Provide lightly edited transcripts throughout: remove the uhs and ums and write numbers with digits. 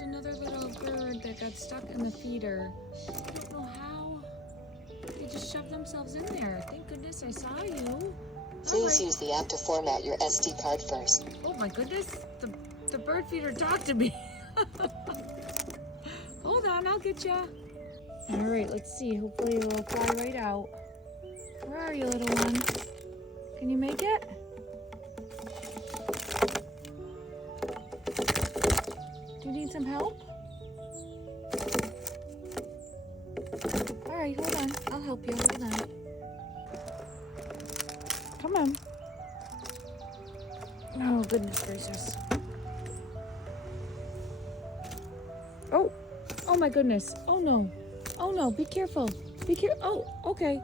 there's another little bird that got stuck in the feeder. I don't know how. They just shoved themselves in there. Thank goodness I saw you. Please use the app to format your SD card first. Oh my goodness, the bird feeder talked to me. Hold on, I'll get ya. All right, let's see. Hopefully it'll fly right out. Where are you, little one? Can you make it? Do you need some help? All right, hold on. I'll help you. Hold on. Come on. Oh, goodness gracious. Oh, oh my goodness. Oh no. Oh no, be careful. Be careful. Oh, okay.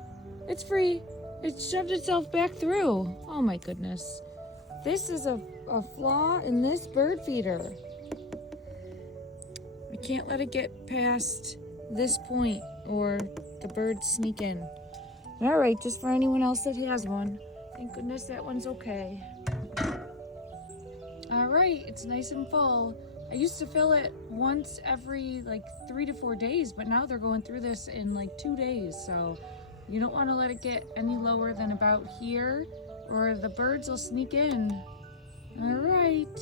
It's free. It shoved itself back through. Oh my goodness. This is a flaw in this bird feeder. I can't let it get past this point or the birds sneak in. All right, just for anyone else that has one. Thank goodness that one's okay. All right, it's nice and full. I used to fill it once every like 3 to 4 days, but now they're going through this in like 2 days. So you don't want to let it get any lower than about here or the birds will sneak in. All right.